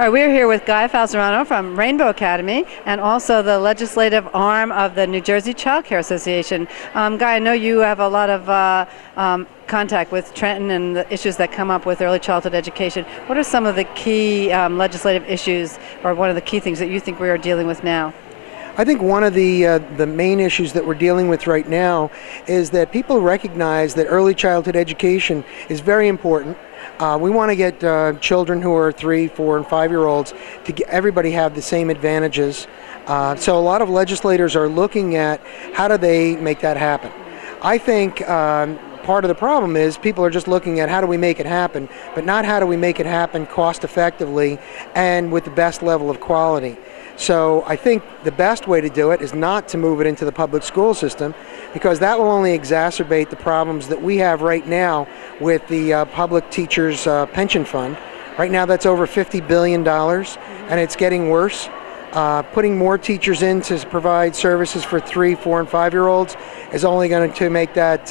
All right, we're here with Guy Falzerano from Rainbow Academy and also the legislative arm of the New Jersey Child Care Association. Guy, I know you have a lot of contact with Trenton and the issues that come up with early childhood education. What are some of the key legislative issues, or one of the key things that you think we are dealing with now? I think one of the main issues that we're dealing with right now is that people recognize that early childhood education is very important. We want to get children who are 3, 4, and 5-year-olds to get everybody have the same advantages. So a lot of legislators are looking at how do they make that happen. I think part of the problem is people are just looking at how do we make it happen, but not how do we make it happen cost effectively and with the best level of quality. So I think the best way to do it is not to move it into the public school system, because that will only exacerbate the problems that we have right now with the public teachers pension fund. Right now that's over $50 billion, and it's getting worse. Putting more teachers in to provide services for 3, 4, and 5-year-olds is only going to make that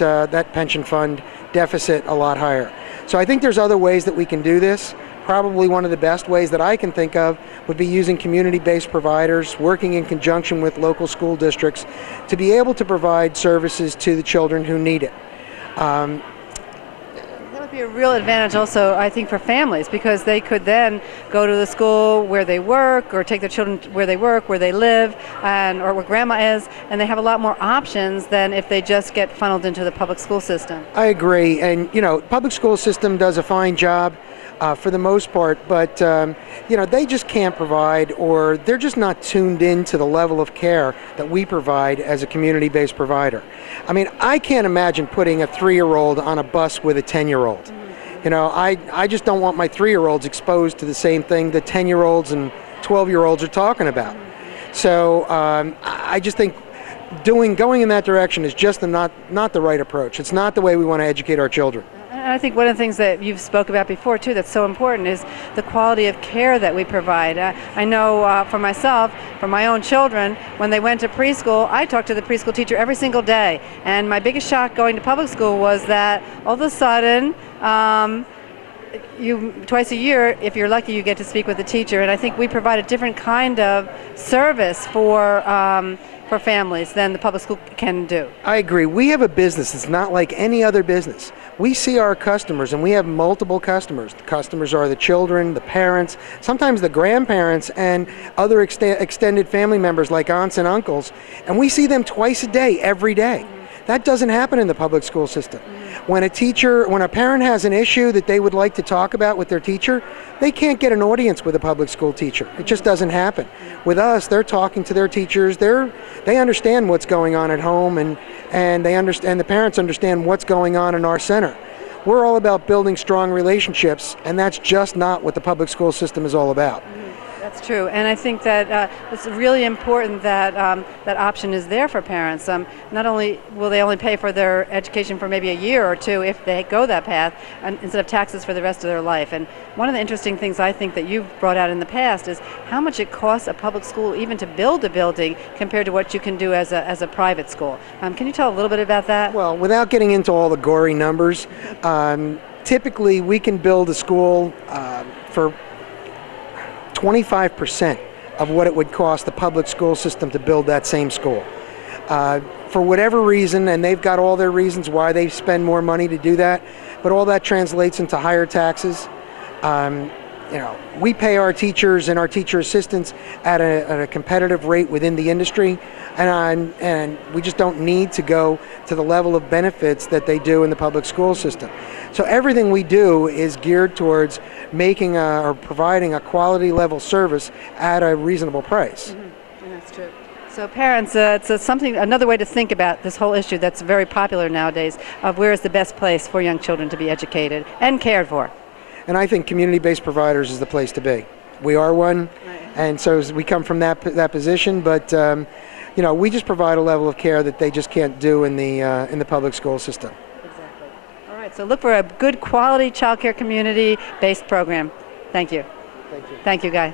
pension fund deficit a lot higher. So I think there's other ways that we can do this. Probably one of the best ways that I can think of would be using community-based providers, working in conjunction with local school districts to be able to provide services to the children who need it. That would be a real advantage also, I think, for families, because they could then go to the school where they work, or take their children where they work, where they live, or where grandma is, and they have a lot more options than if they just get funneled into the public school system. I agree, and public school system does a fine job for the most part, but they just can't provide, or they're just not tuned in to the level of care that we provide as a community-based provider. I mean, I can't imagine putting a 3-year-old on a bus with a 10-year-old. I just don't want my 3-year-olds exposed to the same thing that 10-year-olds and 12-year-olds are talking about. So I just think going in that direction is just not the right approach. It's not the way we want to educate our children. And I think one of the things that you've spoke about before too that's so important is the quality of care that we provide. I know for myself, for my own children, when they went to preschool, I talked to the preschool teacher every single day. And my biggest shock going to public school was that all of a sudden, twice a year, if you're lucky, you get to speak with the teacher. And I think we provide a different kind of service for families than the public school can do. I agree. We have a business that's not like any other business. We see our customers, and we have multiple customers. The customers are the children, the parents, sometimes the grandparents, and other extended family members like aunts and uncles, and we see them twice a day, every day. That doesn't happen in the public school system. When a parent has an issue that they would like to talk about with their teacher, they can't get an audience with a public school teacher. It just doesn't happen. With us, they're talking to their teachers. They understand what's going on at home, and the parents understand what's going on in our center. We're all about building strong relationships, and that's just not what the public school system is all about. That's true, and I think that it's really important that that option is there for parents. Not only will they only pay for their education for maybe a year or two if they go that path, instead of taxes for the rest of their life. And one of the interesting things I think that you've brought out in the past is how much it costs a public school even to build a building compared to what you can do as a private school. Can you tell a little bit about that? Well, without getting into all the gory numbers, typically we can build a school for 25% of what it would cost the public school system to build that same school. For whatever reason, and they've got all their reasons why they spend more money to do that, but all that translates into higher taxes. We pay our teachers and our teacher assistants at a competitive rate within the industry, and we just don't need to go to the level of benefits that they do in the public school system. So everything we do is geared towards making or providing a quality level service at a reasonable price. And that's true. So parents, it's another way to think about this whole issue that's very popular nowadays of where is the best place for young children to be educated and cared for. And I think community-based providers is the place to be. We are one, right. And so we come from that position, but we just provide a level of care that they just can't do in the public school system. Exactly. All right, so look for a good quality child care community-based program. Thank you. Thank you. Thank you, Guy.